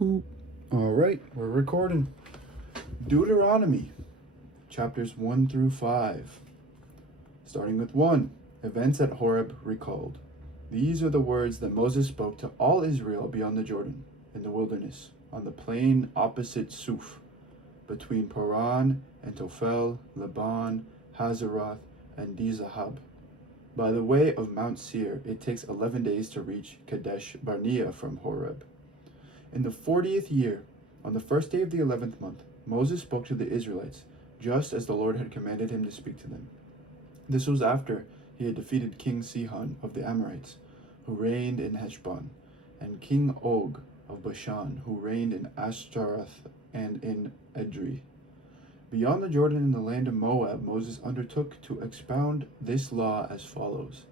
All right, we're recording. Deuteronomy, chapters 1 through 5. Starting with 1, events at Horeb recalled. These are the words that Moses spoke to all Israel beyond the Jordan, in the wilderness, on the plain opposite Suf, between Paran and Tophel, Laban, Hazeroth, and Dizahab. By the way of Mount Seir, it takes 11 days to reach Kadesh Barnea from Horeb. In the 40th year, on the first day of the 11th month, Moses spoke to the Israelites, just as the Lord had commanded him to speak to them. This was after he had defeated King Sihon of the Amorites, who reigned in Heshbon, and King Og of Bashan, who reigned in Ashtaroth and in Edrei. Beyond the Jordan in the land of Moab, Moses undertook to expound this law as follows.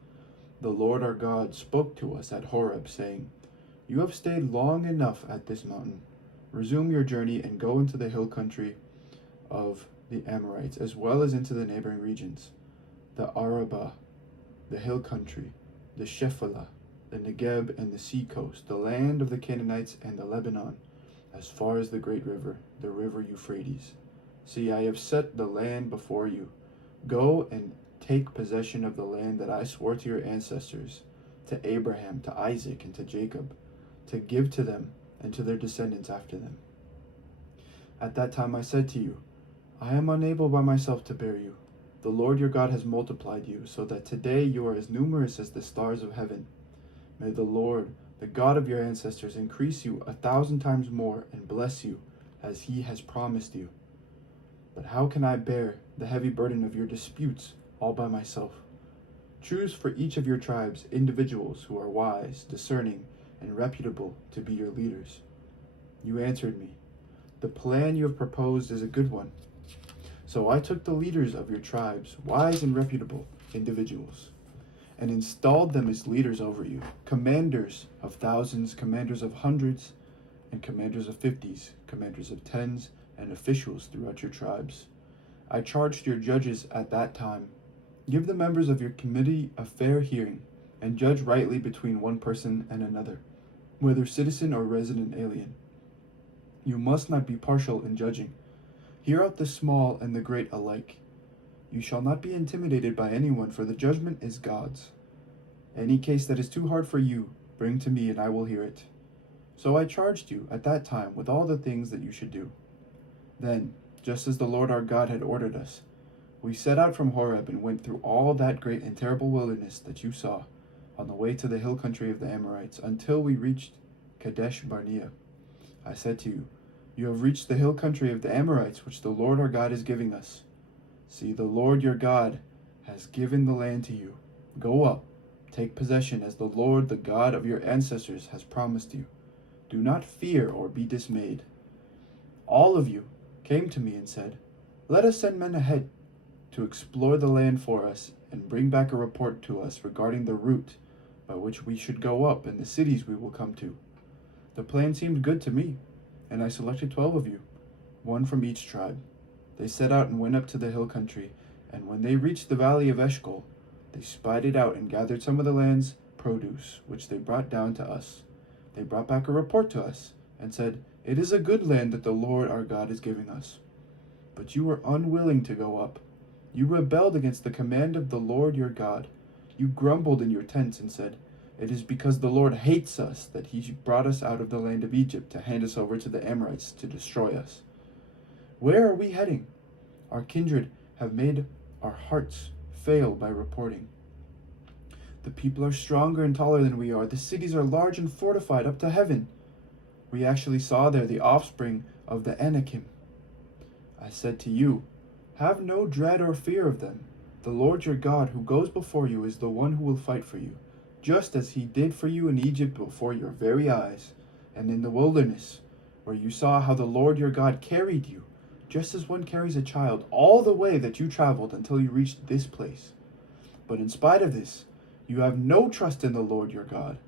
The Lord our God spoke to us at Horeb, saying, "You have stayed long enough at this mountain. Resume your journey and go into the hill country of the Amorites, as well as into the neighboring regions, the Arabah, the hill country, the Shephelah, the Negeb and the sea coast, the land of the Canaanites and the Lebanon, as far as the great river, the river Euphrates. See, I have set the land before you. Go and take possession of the land that I swore to your ancestors, to Abraham, to Isaac, and to Jacob, to give to them and to their descendants after them. At that time I said to you, I am unable by myself to bear you. The Lord your God has multiplied you, so that today you are as numerous as the stars of heaven. May the Lord, the God of your ancestors, increase you 1,000 times more and bless you, as he has promised you. But how can I bear the heavy burden of your disputes all by myself? Choose for each of your tribes individuals who are wise, discerning, and reputable to be your leaders." You answered me, "The plan you have proposed is a good one." So I took the leaders of your tribes, wise and reputable individuals, and installed them as leaders over you, commanders of thousands, commanders of hundreds, and commanders of 50s, commanders of 10s, and officials throughout your tribes. I charged your judges at that time, give the members of your committee a fair hearing, and judge rightly between one person and another, whether citizen or resident alien. You must not be partial in judging. Hear out the small and the great alike. You shall not be intimidated by anyone, for the judgment is God's. Any case that is too hard for you, bring to me and I will hear it. So I charged you at that time with all the things that you should do. Then, just as the Lord our God had ordered us, we set out from Horeb and went through all that great and terrible wilderness that you saw, on the way to the hill country of the Amorites, until we reached Kadesh Barnea. I said to you, you have reached the hill country of the Amorites, which the Lord our God is giving us. See, the Lord your God has given the land to you. Go up, take possession, as the Lord, the God of your ancestors, has promised you. Do not fear or be dismayed. All of you came to me and said, let us send men ahead to explore the land for us and bring back a report to us regarding the route by which we should go up and the cities we will come to. The plan seemed good to me, and I selected 12 of you, one from each tribe. They set out and went up to the hill country, and when they reached the valley of Eshcol, they spied it out and gathered some of the land's produce, which they brought down to us. They brought back a report to us and said, it is a good land that the Lord our God is giving us. But you were unwilling to go up. You rebelled against the command of the Lord your God. You grumbled in your tents and said, it is because the Lord hates us that he brought us out of the land of Egypt to hand us over to the Amorites to destroy us. Where are we heading? Our kindred have made our hearts fail by reporting. The people are stronger and taller than we are. The cities are large and fortified up to heaven. We actually saw there the offspring of the Anakim. I said to you, have no dread or fear of them. The Lord your God who goes before you is the one who will fight for you, just as he did for you in Egypt before your very eyes, and in the wilderness, where you saw how the Lord your God carried you, just as one carries a child, all the way that you traveled until you reached this place. But in spite of this, you have no trust in the Lord your God,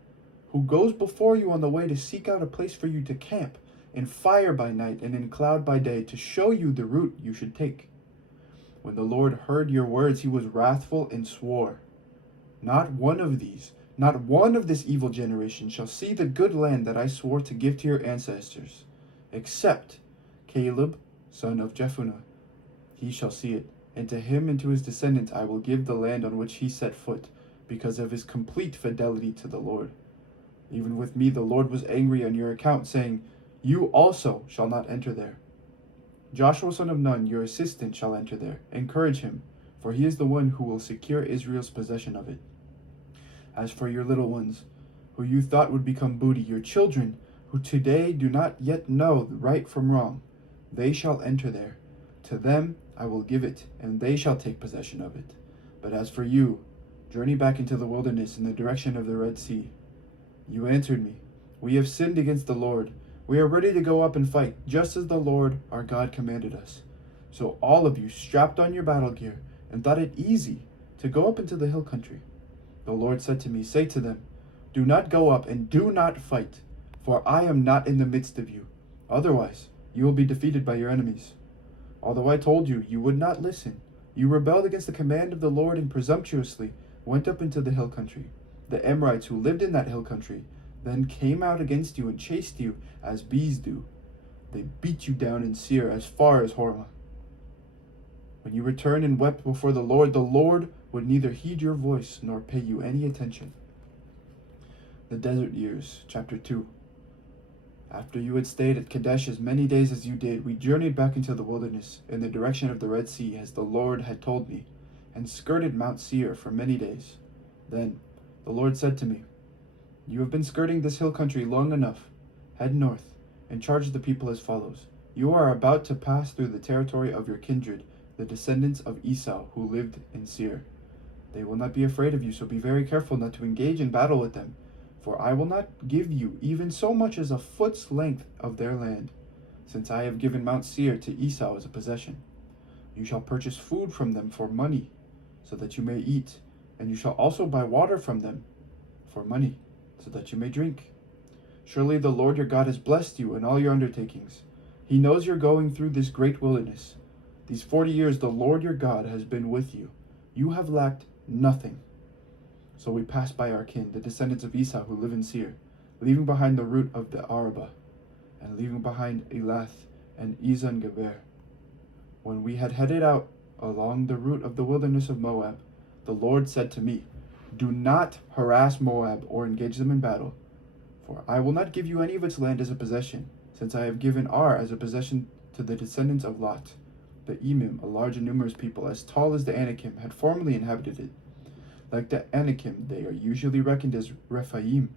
who goes before you on the way to seek out a place for you to camp, in fire by night and in cloud by day, to show you the route you should take. When the Lord heard your words, he was wrathful and swore, not one of these Not one of this evil generation shall see the good land that I swore to give to your ancestors, except Caleb, son of Jephunneh. He shall see it, and to him and to his descendants I will give the land on which he set foot, because of his complete fidelity to the Lord. Even with me the Lord was angry on your account, saying, You also shall not enter there. Joshua son of Nun, your assistant, shall enter there. Encourage him, for he is the one who will secure Israel's possession of it. As for your little ones, who you thought would become booty, your children, who today do not yet know right from wrong, they shall enter there. To them I will give it, and they shall take possession of it. But as for you, journey back into the wilderness in the direction of the Red Sea. You answered me, We have sinned against the Lord. We are ready to go up and fight, just as the Lord our God commanded us. So all of you strapped on your battle gear and thought it easy to go up into the hill country. The Lord said to me, Say to them, Do not go up and do not fight, for I am not in the midst of you. Otherwise, you will be defeated by your enemies. Although I told you, you would not listen. You rebelled against the command of the Lord and presumptuously went up into the hill country. The Amorites who lived in that hill country then came out against you and chased you as bees do. They beat you down in Seir as far as Hormah. When you returned and wept before the Lord would neither heed your voice nor pay you any attention. The Desert Years, Chapter 2. After you had stayed at Kadesh as many days as you did, we journeyed back into the wilderness in the direction of the Red Sea, as the Lord had told me, and skirted Mount Seir for many days. Then the Lord said to me, You have been skirting this hill country long enough. Head north and charge the people as follows. You are about to pass through the territory of your kindred, the descendants of Esau who lived in Seir. They will not be afraid of you, so be very careful not to engage in battle with them, for I will not give you even so much as a foot's length of their land, since I have given Mount Seir to Esau as a possession. You shall purchase food from them for money, so that you may eat, and you shall also buy water from them for money, so that you may drink. Surely the Lord your God has blessed you in all your undertakings. He knows you're going through this great wilderness. These 40 years the Lord your God has been with you. You have lacked nothing. So we passed by our kin, the descendants of Esau who live in Seir, leaving behind the root of the Arabah, and leaving behind Elath and Ezon-Geber. When we had headed out along the route of the wilderness of Moab, the Lord said to me, Do not harass Moab or engage them in battle, for I will not give you any of its land as a possession, since I have given Ar as a possession to the descendants of Lot. The Emim, a large and numerous people, as tall as the Anakim, had formerly inhabited it. Like the Anakim, they are usually reckoned as Rephaim,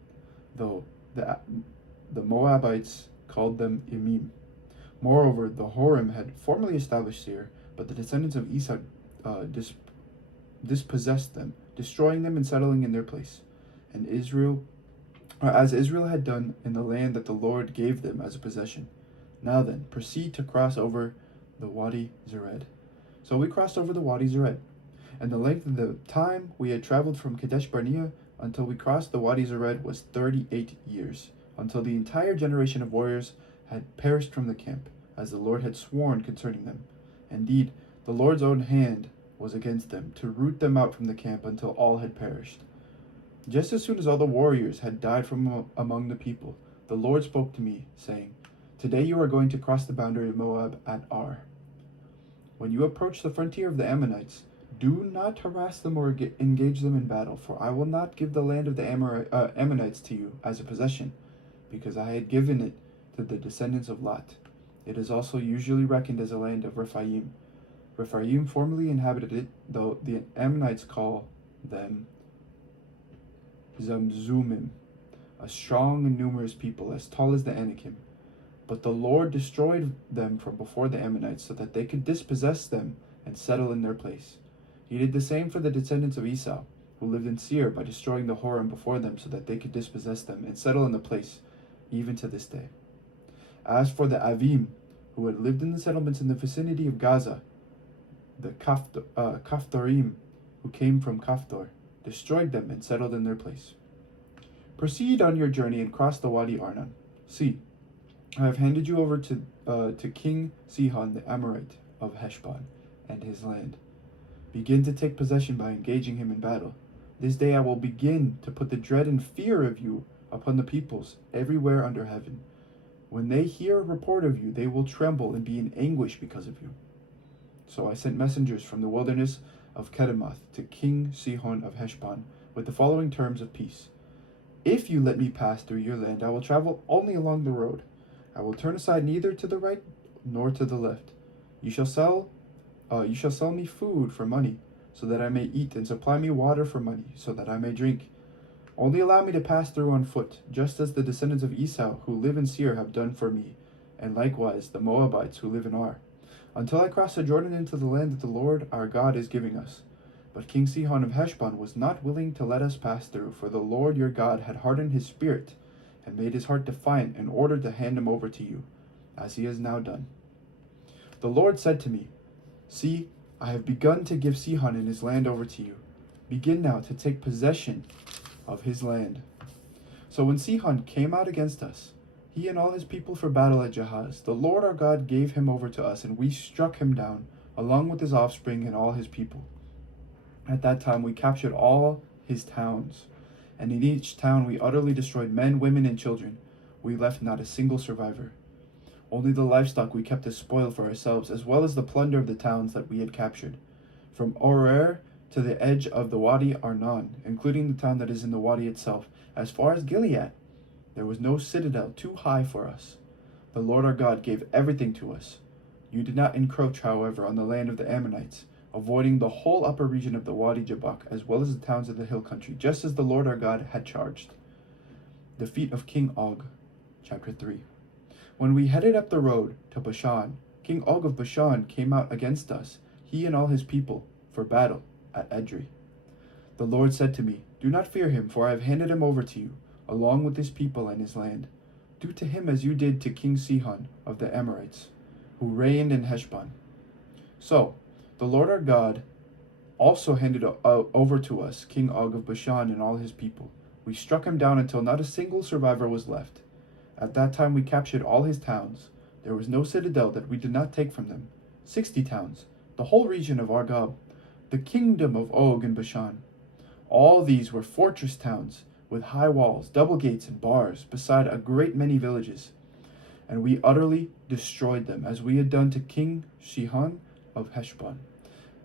though the Moabites called them Emim. Moreover, the Horim had formerly established Seir, but the descendants of Esau dispossessed them, destroying them and settling in their place. And as Israel had done in the land that the Lord gave them as a possession. Now then, proceed to cross over the Wadi Zered. So we crossed over the Wadi Zered, and the length of the time we had traveled from Kadesh Barnea until we crossed the Wadi Zered was 38 years, until the entire generation of warriors had perished from the camp, as the Lord had sworn concerning them. Indeed, the Lord's own hand was against them, to root them out from the camp until all had perished. Just as soon as all the warriors had died from among the people, the Lord spoke to me, saying, Today you are going to cross the boundary of Moab at Ar. When you approach the frontier of the Ammonites, do not harass them or engage them in battle, for I will not give the land of the Ammonites to you as a possession, because I had given it to the descendants of Lot. It is also usually reckoned as a land of Rephaim. Rephaim formerly inhabited it, though the Ammonites call them Zamzumim, a strong and numerous people, as tall as the Anakim. But the Lord destroyed them from before the Ammonites, so that they could dispossess them and settle in their place. He did the same for the descendants of Esau, who lived in Seir, by destroying the Horim before them, so that they could dispossess them and settle in the place, even to this day. As for the Avim, who had lived in the settlements in the vicinity of Gaza, the Kaphtorim, who came from Kaphtor, destroyed them and settled in their place. Proceed on your journey and cross the Wadi Arnon. See, I have handed you over to King Sihon the Amorite of Heshbon and his land. Begin to take possession by engaging him in battle. This day I will begin to put the dread and fear of you upon the peoples everywhere under heaven. When they hear a report of you, they will tremble and be in anguish because of you. So I sent messengers from the wilderness of Kedemoth to King Sihon of Heshbon with the following terms of peace. If you let me pass through your land, I will travel only along the road. I will turn aside neither to the right nor to the left. You shall sell me food for money, so that I may eat, and supply me water for money, so that I may drink. Only allow me to pass through on foot, just as the descendants of Esau who live in Seir have done for me, and likewise the Moabites who live in Ar, until I cross the Jordan into the land that the Lord our God is giving us. But King Sihon of Heshbon was not willing to let us pass through, for the Lord your God had hardened his spirit, and made his heart defiant in order to hand him over to you, as he has now done. The Lord said to me, See, I have begun to give Sihon and his land over to you. Begin now to take possession of his land. So when Sihon came out against us, he and all his people for battle at Jahaz, the Lord our God gave him over to us, and we struck him down, along with his offspring and all his people. At that time we captured all his towns, and in each town we utterly destroyed men, women, and children. We left not a single survivor. Only the livestock we kept as spoil for ourselves, as well as the plunder of the towns that we had captured. From Aroer to the edge of the Wadi Arnon, including the town that is in the Wadi itself, as far as Gilead, there was no citadel too high for us. The Lord our God gave everything to us. You did not encroach, however, on the land of the Ammonites, avoiding the whole upper region of the Wadi Jabak, as well as the towns of the hill country, just as the Lord our God had charged. Defeat of King Og, chapter 3. When we headed up the road to Bashan, King Og of Bashan came out against us, he and all his people, for battle at Edrei. The Lord said to me, Do not fear him, for I have handed him over to you, along with his people and his land. Do to him as you did to King Sihon of the Amorites, who reigned in Heshbon. So the Lord our God also handed over to us King Og of Bashan and all his people. We struck him down until not a single survivor was left. At that time we captured all his towns. There was no citadel that we did not take from them. 60 towns, the whole region of Argob, the kingdom of Og and Bashan. All these were fortress towns, with high walls, double gates, and bars, beside a great many villages. And we utterly destroyed them, as we had done to King Sihon of Heshbon.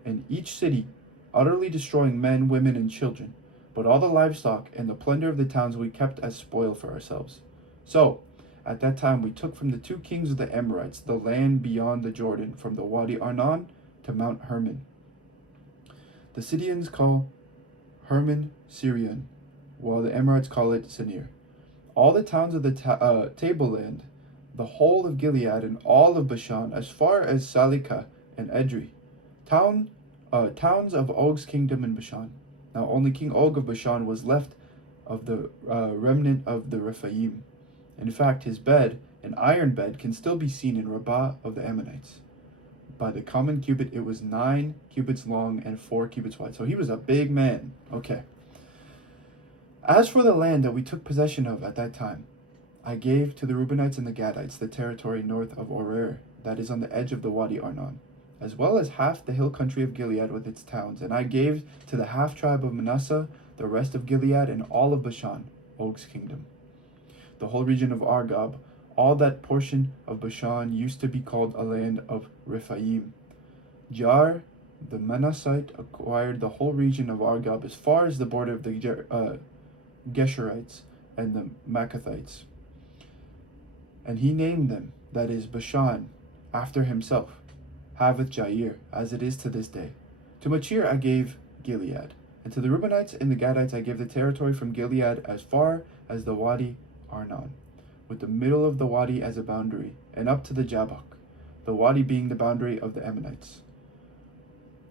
In each city, utterly destroying men, women, and children. But all the livestock and the plunder of the towns we kept as spoil for ourselves. So, at that time we took from the 2 kings of the Amorites the land beyond the Jordan, from the Wadi Arnon to Mount Hermon. The Sidonians call Hermon Sirion, while the Amorites call it Senir. All the towns of the tableland, the whole of Gilead and all of Bashan, as far as Salika and Edrei, towns of Og's kingdom in Bashan. Now only King Og of Bashan was left of the remnant of the Rephaim. In fact, his bed, an iron bed, can still be seen in Rabbah of the Ammonites. By the common cubit, it was 9 cubits long and 4 cubits wide. So he was a big man. Okay. As for the land that we took possession of at that time, I gave to the Reubenites and the Gadites the territory north of Aroer, that is on the edge of the Wadi Arnon, as well as half the hill country of Gilead with its towns. And I gave to the half tribe of Manasseh the rest of Gilead and all of Bashan, Og's kingdom. The whole region of Argob, all that portion of Bashan used to be called a land of Rephaim. Jar, the Manassite, acquired the whole region of Argob as far as the border of the Geshurites and the Maccathites. And he named them, that is Bashan, after himself, Haveth Jair, as it is to this day. To Machir I gave Gilead, and to the Reubenites and the Gadites I gave the territory from Gilead as far as the Wadi Arnon, with the middle of the Wadi as a boundary, and up to the Jabbok, the Wadi being the boundary of the Ammonites.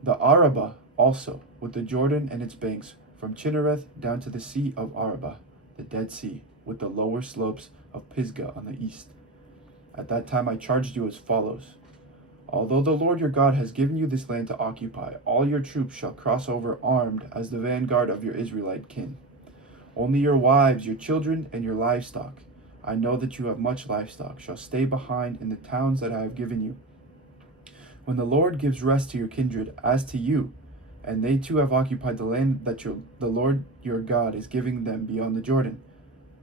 The Arabah also, with the Jordan and its banks, from Chinnereth down to the Sea of Arabah, the Dead Sea, with the lower slopes of Pisgah on the east. At that time I charged you as follows. Although the Lord your God has given you this land to occupy, all your troops shall cross over armed as the vanguard of your Israelite kin. Only your wives, your children, and your livestock, I know that you have much livestock, shall stay behind in the towns that I have given you. When the Lord gives rest to your kindred, as to you, and they too have occupied the land that the Lord your God is giving them beyond the Jordan,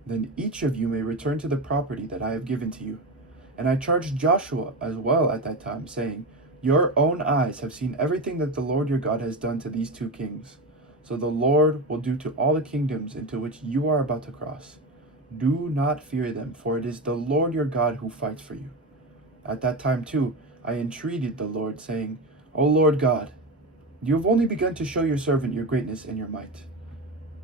then each of you may return to the property that I have given to you. And I charged Joshua as well at that time, saying, Your own eyes have seen everything that the Lord your God has done to these two kings. So the Lord will do to all the kingdoms into which you are about to cross. Do not fear them, for it is the Lord your God who fights for you. At that time too, I entreated the Lord, saying, O Lord God, you have only begun to show your servant your greatness and your might.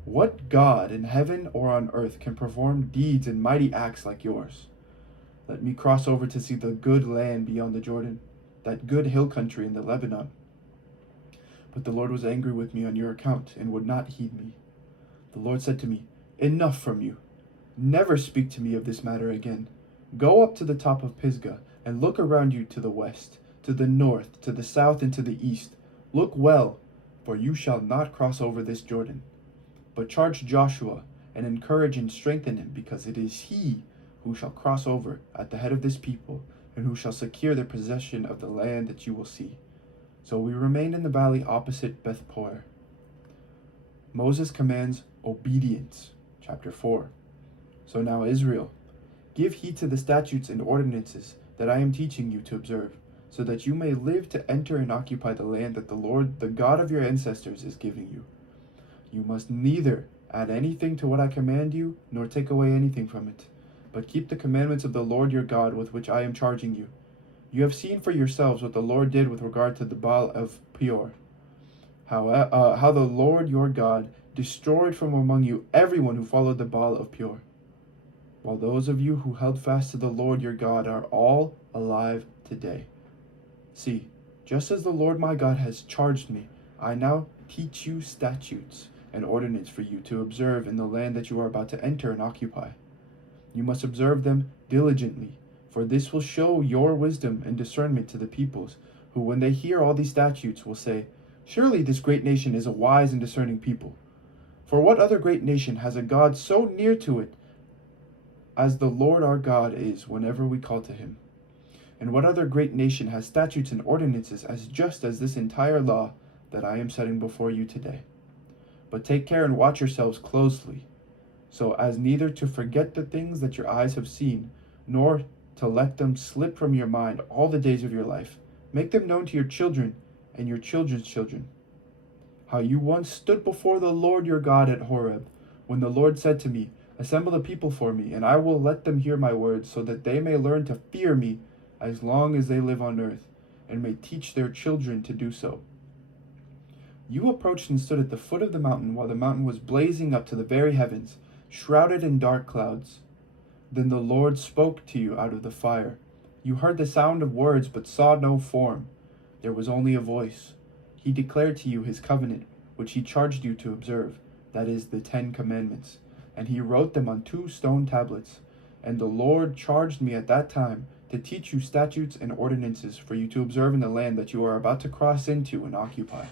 What God in heaven or on earth can perform deeds and mighty acts like yours? Let me cross over to see the good land beyond the Jordan, that good hill country in the Lebanon. But the Lord was angry with me on your account and would not heed me. The Lord said to me, Enough from you. Never speak to me of this matter again. Go up to the top of Pisgah and look around you to the west, to the north, to the south, and to the east. Look well, for you shall not cross over this Jordan. But charge Joshua and encourage and strengthen him, because it is he who shall cross over at the head of this people, and who shall secure the possession of the land that you will see. So we remained in the valley opposite Beth Peor. Moses commands obedience. Chapter 4. So now Israel, give heed to the statutes and ordinances that I am teaching you to observe, so that you may live to enter and occupy the land that the Lord, the God of your ancestors, is giving you. You must neither add anything to what I command you, nor take away anything from it, but keep the commandments of the Lord your God with which I am charging you. You have seen for yourselves what the Lord did with regard to the Baal of Peor, how the Lord your God destroyed from among you everyone who followed the Baal of Peor, while those of you who held fast to the Lord your God are all alive today. See, just as the Lord my God has charged me, I now teach you statutes and ordinances for you to observe in the land that you are about to enter and occupy. You must observe them diligently, for this will show your wisdom and discernment to the peoples, who when they hear all these statutes will say, Surely this great nation is a wise and discerning people. For what other great nation has a God so near to it as the Lord our God is whenever we call to him? And what other great nation has statutes and ordinances as just as this entire law that I am setting before you today? But take care and watch yourselves closely, so as neither to forget the things that your eyes have seen, nor to let them slip from your mind all the days of your life. Make them known to your children and your children's children. How you once stood before the Lord your God at Horeb, when the Lord said to me, Assemble the people for me, and I will let them hear my words, so that they may learn to fear me as long as they live on earth, and may teach their children to do so. You approached and stood at the foot of the mountain while the mountain was blazing up to the very heavens, shrouded in dark clouds. Then the Lord spoke to you out of the fire. You heard the sound of words, but saw no form. There was only a voice. He declared to you his covenant, which he charged you to observe, that is, the 10 Commandments. And he wrote them on 2 stone tablets. And the Lord charged me at that time to teach you statutes and ordinances for you to observe in the land that you are about to cross into and occupy.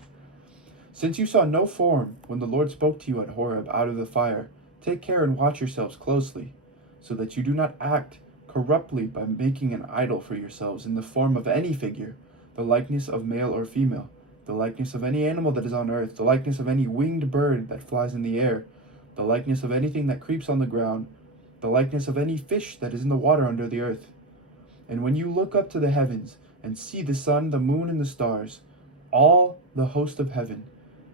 Since you saw no form when the Lord spoke to you at Horeb out of the fire, take care and watch yourselves closely, so that you do not act corruptly by making an idol for yourselves in the form of any figure, the likeness of male or female, the likeness of any animal that is on earth, the likeness of any winged bird that flies in the air, the likeness of anything that creeps on the ground, the likeness of any fish that is in the water under the earth. And when you look up to the heavens and see the sun, the moon, and the stars, all the host of heaven,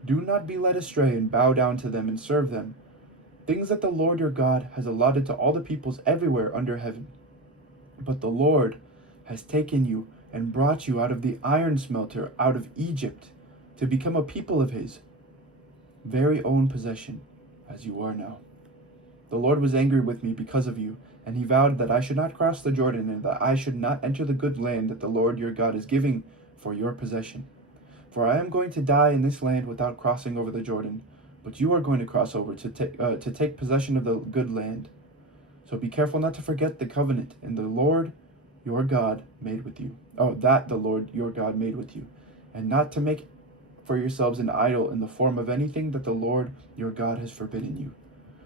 do not be led astray and bow down to them and serve them, things that the Lord your God has allotted to all the peoples everywhere under heaven. But the Lord has taken you and brought you out of the iron smelter, out of Egypt, to become a people of his very own possession, as you are now. The Lord was angry with me because of you, and he vowed that I should not cross the Jordan, and that I should not enter the good land that the Lord your God is giving for your possession. For I am going to die in this land without crossing over the Jordan, but you are going to cross over to take possession of the good land. So be careful not to forget the covenant and the Lord your God made with you. That the Lord your God made with you, and not to make for yourselves an idol in the form of anything that the Lord your God has forbidden you.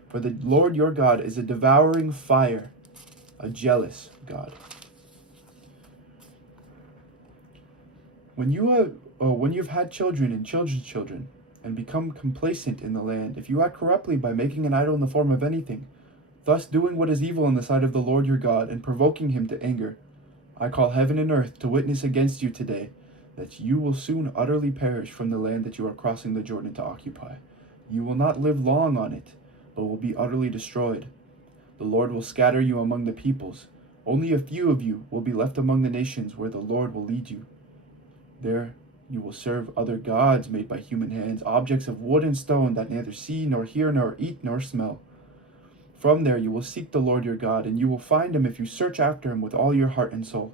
For the Lord your God is a devouring fire, a jealous God. When you've had children and children's children, and become complacent in the land, if you act corruptly by making an idol in the form of anything, thus doing what is evil in the sight of the Lord your God, and provoking him to anger, I call heaven and earth to witness against you today, that you will soon utterly perish from the land that you are crossing the Jordan to occupy. You will not live long on it, but will be utterly destroyed. The Lord will scatter you among the peoples. Only a few of you will be left among the nations where the Lord will lead you. There you will serve other gods made by human hands, objects of wood and stone that neither see nor hear nor eat nor smell. From there you will seek the Lord your God, and you will find him if you search after him with all your heart and soul.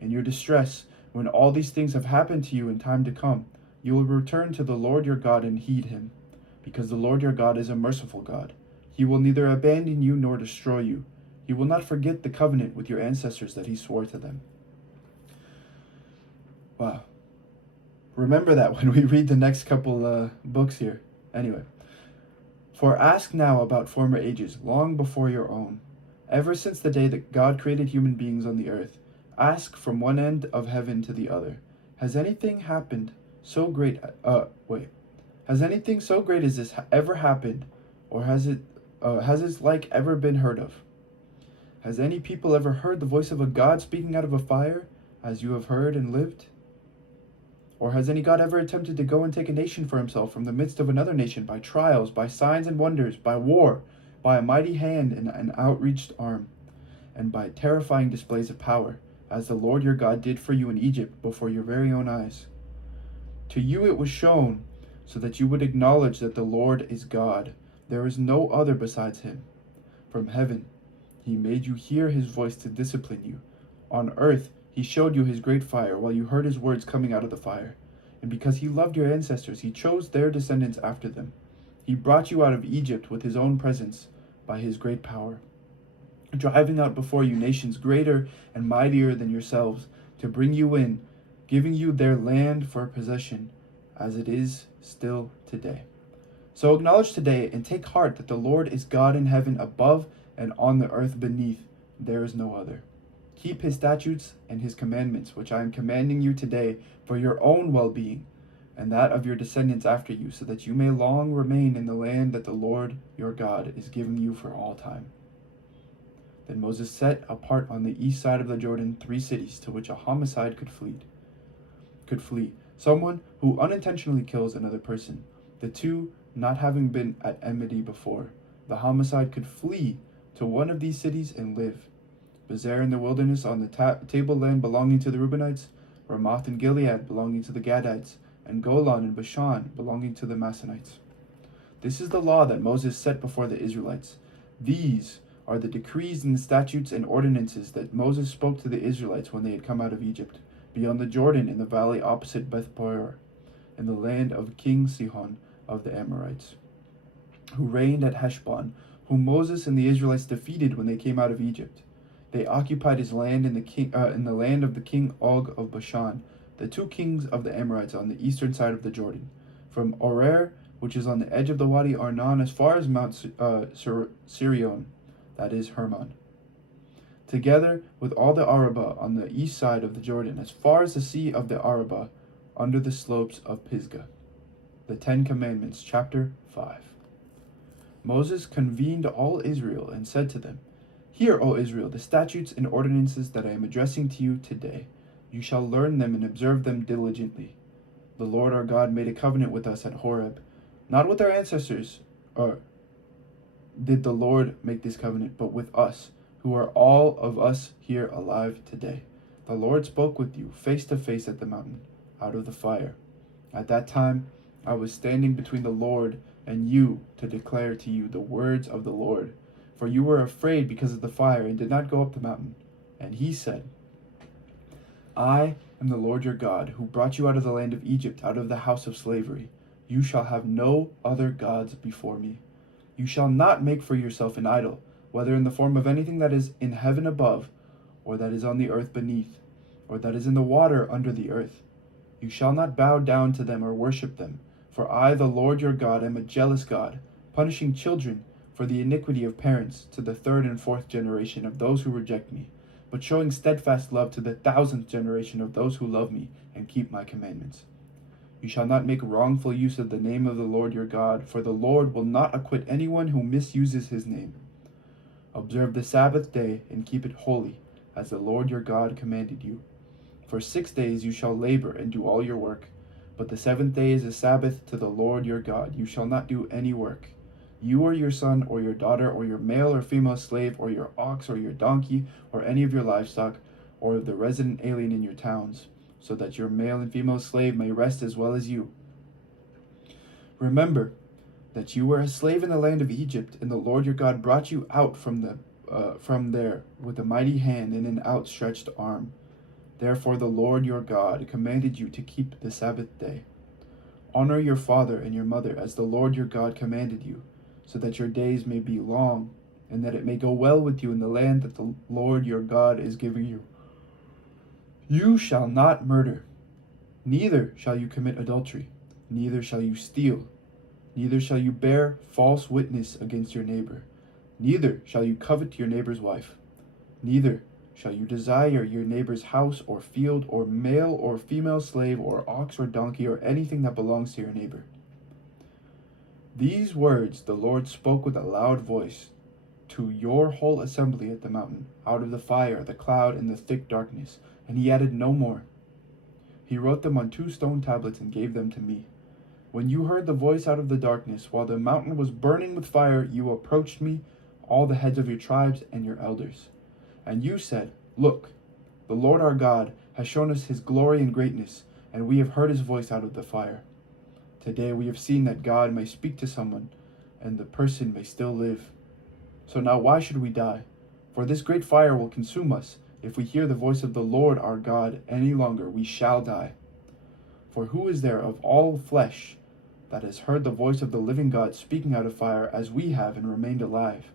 In your distress, when all these things have happened to you in time to come, you will return to the Lord your God and heed him, because the Lord your God is a merciful God. He will neither abandon you nor destroy you. He will not forget the covenant with your ancestors that he swore to them. Wow. Remember that when we read the next couple books here. Anyway. For ask now about former ages, long before your own. Ever since the day that God created human beings on the earth, ask from one end of heaven to the other. Has anything so great as this ever happened, or has its like ever been heard of? Has any people ever heard the voice of a God speaking out of a fire, as you have heard and lived? Or has any God ever attempted to go and take a nation for himself from the midst of another nation by trials, by signs and wonders, by war, by a mighty hand and an outreached arm, and by terrifying displays of power, as the Lord your God did for you in Egypt before your very own eyes? To you it was shown, so that you would acknowledge that the Lord is God. There is no other besides him. From heaven he made you hear his voice to discipline you. On earth he showed you his great fire while you heard his words coming out of the fire. And because he loved your ancestors, he chose their descendants after them. He brought you out of Egypt with his own presence by his great power, driving out before you nations greater and mightier than yourselves, to bring you in, giving you their land for possession, as it is still today. So acknowledge today and take heart that the Lord is God in heaven above and on the earth beneath. There is no other. Keep his statutes and his commandments, which I am commanding you today for your own well-being and that of your descendants after you, so that you may long remain in the land that the Lord your God is giving you for all time. Then Moses set apart on the east side of the Jordan 3 cities to which a homicide could flee. Someone who unintentionally kills another person, the two not having been at enmity before. The homicide could flee to one of these cities and live. Bezer in the wilderness on the tableland belonging to the Reubenites, Ramoth in Gilead belonging to the Gadites, and Golan in Bashan belonging to the Manassites. This is the law that Moses set before the Israelites. These are the decrees and the statutes and ordinances that Moses spoke to the Israelites when they had come out of Egypt, beyond the Jordan in the valley opposite Beth-peor, in the land of King Sihon of the Amorites, who reigned at Heshbon, whom Moses and the Israelites defeated when they came out of Egypt. They occupied his land in the land of the king Og of Bashan, the 2 kings of the Amorites on the eastern side of the Jordan, from Aroer, which is on the edge of the Wadi Arnon, as far as Mount Sirion, that is Hermon, together with all the Arabah on the east side of the Jordan, as far as the sea of the Arabah, under the slopes of Pisgah. The 10 Commandments, chapter 5. Moses convened all Israel and said to them, Hear, O Israel, the statutes and ordinances that I am addressing to you today. You shall learn them and observe them diligently. The Lord our God made a covenant with us at Horeb, not with our ancestors, or did the Lord make this covenant, but with us, who are all of us here alive today. The Lord spoke with you face to face at the mountain, out of the fire. At that time I was standing between the Lord and you to declare to you the words of the Lord. For you were afraid because of the fire and did not go up the mountain. And he said, I am the Lord your God, who brought you out of the land of Egypt, out of the house of slavery. You shall have no other gods before me. You shall not make for yourself an idol, whether in the form of anything that is in heaven above, or that is on the earth beneath, or that is in the water under the earth. You shall not bow down to them or worship them. For I, the Lord your God, am a jealous God, punishing children for the iniquity of parents to the 3rd and 4th generation of those who reject me, but showing steadfast love to the 1,000th generation of those who love me and keep my commandments. You shall not make wrongful use of the name of the Lord your God, for the Lord will not acquit anyone who misuses his name. Observe the Sabbath day and keep it holy, as the Lord your God commanded you. For 6 days you shall labor and do all your work, but the 7th day is a Sabbath to the Lord your God. You shall not do any work. You or your son or your daughter or your male or female slave or your ox or your donkey or any of your livestock or of the resident alien in your towns, so that your male and female slave may rest as well as you. Remember that you were a slave in the land of Egypt, and the Lord your God brought you out from there with a mighty hand and an outstretched arm. Therefore the Lord your God commanded you to keep the Sabbath day. Honor your father and your mother as the Lord your God commanded you, so that your days may be long, and that it may go well with you in the land that the Lord your God is giving you. You shall not murder, neither shall you commit adultery, neither shall you steal, neither shall you bear false witness against your neighbor, neither shall you covet your neighbor's wife, neither shall you desire your neighbor's house or field or male or female slave or ox or donkey or anything that belongs to your neighbor. These words the Lord spoke with a loud voice to your whole assembly at the mountain, out of the fire, the cloud, and the thick darkness, and he added no more. He wrote them on 2 stone tablets and gave them to me. When you heard the voice out of the darkness, while the mountain was burning with fire, you approached me, all the heads of your tribes and your elders. And you said, Look, the Lord our God has shown us his glory and greatness, and we have heard his voice out of the fire. Today we have seen that God may speak to someone, and the person may still live. So now why should we die? For this great fire will consume us. If we hear the voice of the Lord our God any longer, we shall die. For who is there of all flesh that has heard the voice of the living God speaking out of fire as we have and remained alive?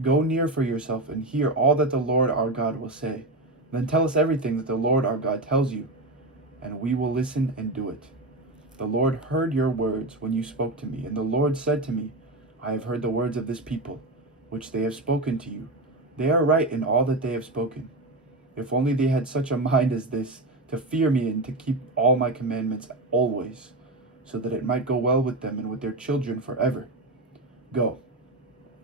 Go near for yourself and hear all that the Lord our God will say. Then tell us everything that the Lord our God tells you, and we will listen and do it. The Lord heard your words when you spoke to me, and the Lord said to me, I have heard the words of this people, which they have spoken to you. They are right in all that they have spoken. If only they had such a mind as this, to fear me and to keep all my commandments always, so that it might go well with them and with their children forever. Go,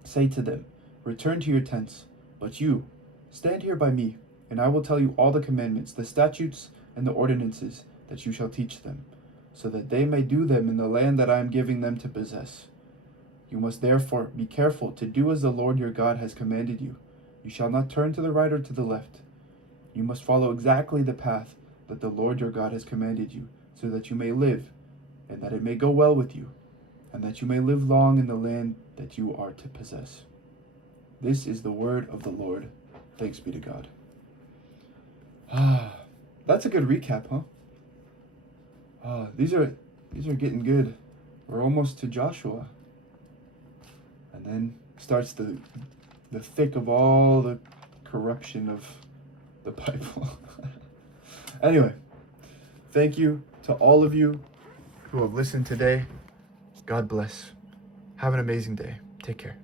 say to them, return to your tents, but you, stand here by me, and I will tell you all the commandments, the statutes, and the ordinances that you shall teach them, so that they may do them in the land that I am giving them to possess. You must therefore be careful to do as the Lord your God has commanded you. You shall not turn to the right or to the left. You must follow exactly the path that the Lord your God has commanded you, so that you may live, and that it may go well with you, and that you may live long in the land that you are to possess. This is the word of the Lord. Thanks be to God. That's a good recap, huh? These are getting good. We're almost to Joshua. And then starts the thick of all the corruption of the Bible. Anyway, thank you to all of you who have listened today. God bless. Have an amazing day. Take care.